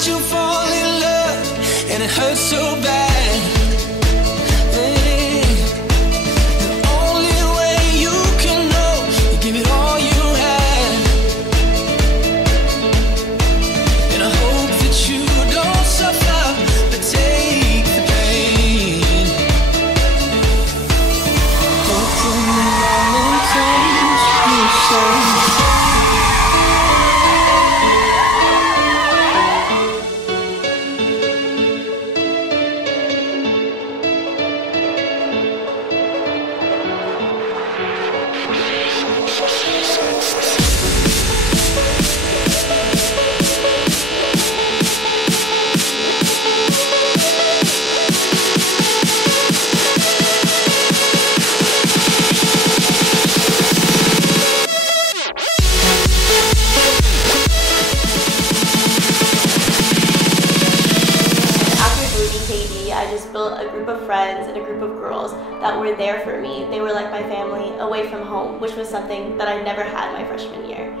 that you fall in love and it hurts so bad. I just built a group of friends and a group of girls that were there for me. They were like my family away from home, which was something that I never had my freshman year.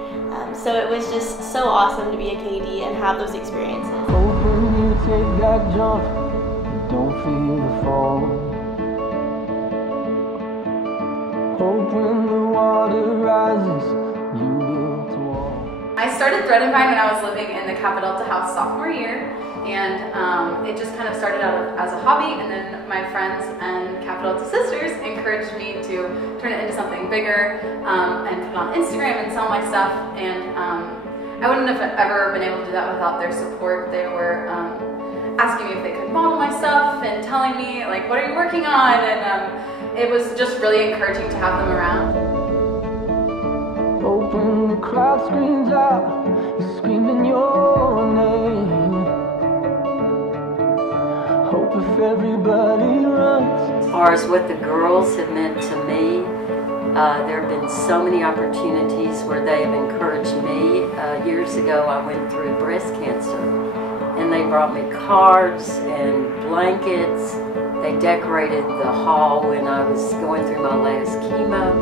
So it was just so awesome to be a KD and have those experiences. Hoping you take that jump, don't feel the fall. Hope when the water rises, you build a wall. I started Thread and Vine when I was living in the Kappa Delta house sophomore year. And it just kind of started out as a hobby, and then my friends and Kappa Delta sisters encouraged me to turn it into something bigger and put it on Instagram and sell my stuff. And I wouldn't have ever been able to do that without their support. They were asking me if they could model my stuff and telling me, like, what are you working on? And it was just really encouraging to have them around. Open the crowd screams out, you're screaming your name. Hope if everybody runs. As far as what the girls have meant to me, there have been so many opportunities where they have encouraged me. Years ago I went through breast cancer and they brought me cards and blankets. They decorated the hall when I was going through my last chemo.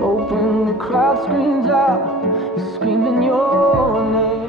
Open the crowd screams out, you're screaming your name.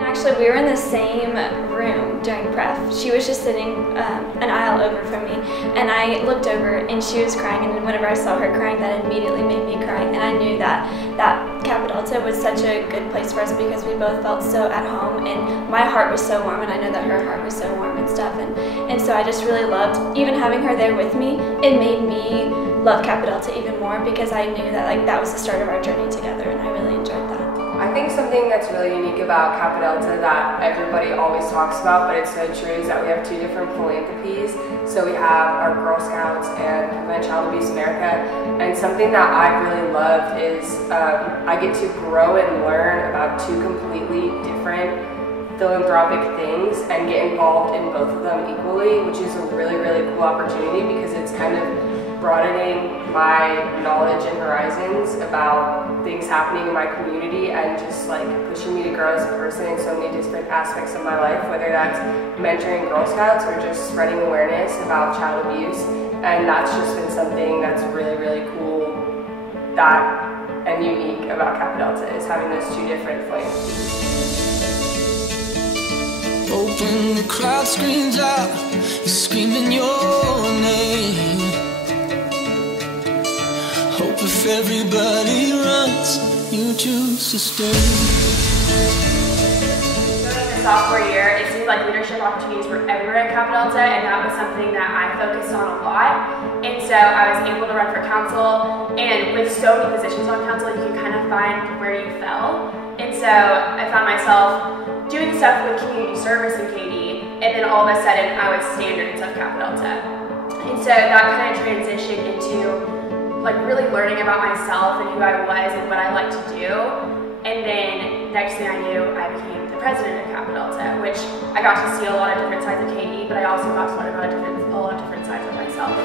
Actually, we were in the same room during prep. She was just sitting an aisle over from me, and I looked over and she was crying, and whenever I saw her crying, that immediately made me cry. And I knew that Kappa Delta was such a good place for us because we both felt so at home, and my heart was so warm, and I know that her heart was so warm and stuff. And so I just really loved, even having her there with me, it made me love Kappa Delta even more because I knew that that was the start of our journey together, and I really enjoyed that. I think something that's really unique about Kappa Delta that everybody always talks about, but it's so true, is that we have two different philanthropies. So we have our Girl Scouts and Prevent Child Abuse America, and something that I really loved is I get to grow and learn about two completely different philanthropic things and get involved in both of them equally, which is a really, really cool opportunity because it's kind of broadening my knowledge and horizons about things happening in my community and just like pushing me to grow as a person in so many different aspects of my life, whether that's mentoring Girl Scouts or just spreading awareness about child abuse. And that's just been something that's really, really cool and unique about Kappa Delta, is having those two different philanthropies. Open the crowd screams out, you're screaming your name. Hope if everybody runs, you choose to stay. During the sophomore year, it seemed like leadership opportunities were everywhere at Kappa Delta, and that was something that I focused on a lot. And so I was able to run for council, and with so many positions on council, you can kind of find where you fell. And so I found myself doing stuff with community service in KD, and then all of a sudden I was standards of Kappa Delta. And so that kind of transitioned into like really learning about myself and who I was and what I like to do. And then next thing I knew, I became the president of Kappa Delta, which I got to see a lot of different sides of KD, but I also got to learn about a lot of different sides of myself.